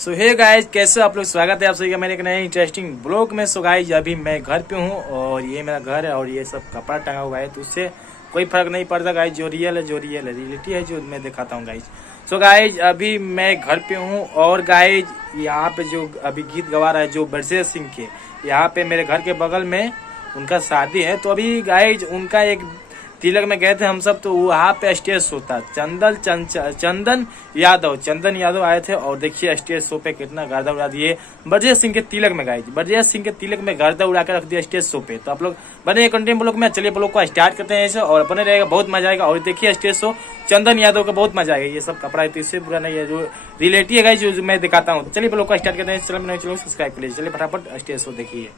सो hey guys, कैसे आप लोग? स्वागत है आप सभी का मेरे एक नए इंटरेस्टिंग ब्लॉग में। सो गाइज, अभी मैं घर पे हूँ और ये मेरा घर है और ये सब कपड़ा टंगा हुआ है, तो उससे कोई फर्क नहीं पड़ता गाइज। जो रियल है रियलिटी है जो मैं दिखाता हूँ गाइज। सो गाइज, अभी मैं घर पे हूँ और गाइज यहाँ पे जो अभी गीत गवा रहा है जो ब्रजेश सिंह के, यहाँ पे मेरे घर के बगल में उनका शादी है। तो अभी गाइज उनका एक तिलक में गए थे हम सब, तो वहाँ पे स्टेज शो था। चंदन यादव आए थे और देखिए स्टेज शो पे कितना गर्दा उड़ा दिए ब्रजेश सिंह के तिलक में गाइज। ब्रजेश सिंह के तिलक में गर्दा उड़ा कर रख दिया स्टेज शो पे। तो आप लोग बने कंटिन्यू ब्लॉग में। चलिए ब्लॉग को स्टार्ट करते हैं ऐसे और बने रहेगा, बहुत मजा आएगा। और देखिए स्टेज शो चंदन यादव का बहुत मजा आएगा। ये सब कपड़ा है तो इससे पूरा नहीं है, जो रिलेटिव है गाइज जो मैं दिखाता हूँ। चलिए ब्लॉग को स्टार्ट करते हैं। चलो सब्सक्राइब कर लीजिए। चलिए फटाफट स्टेज शो देखिए।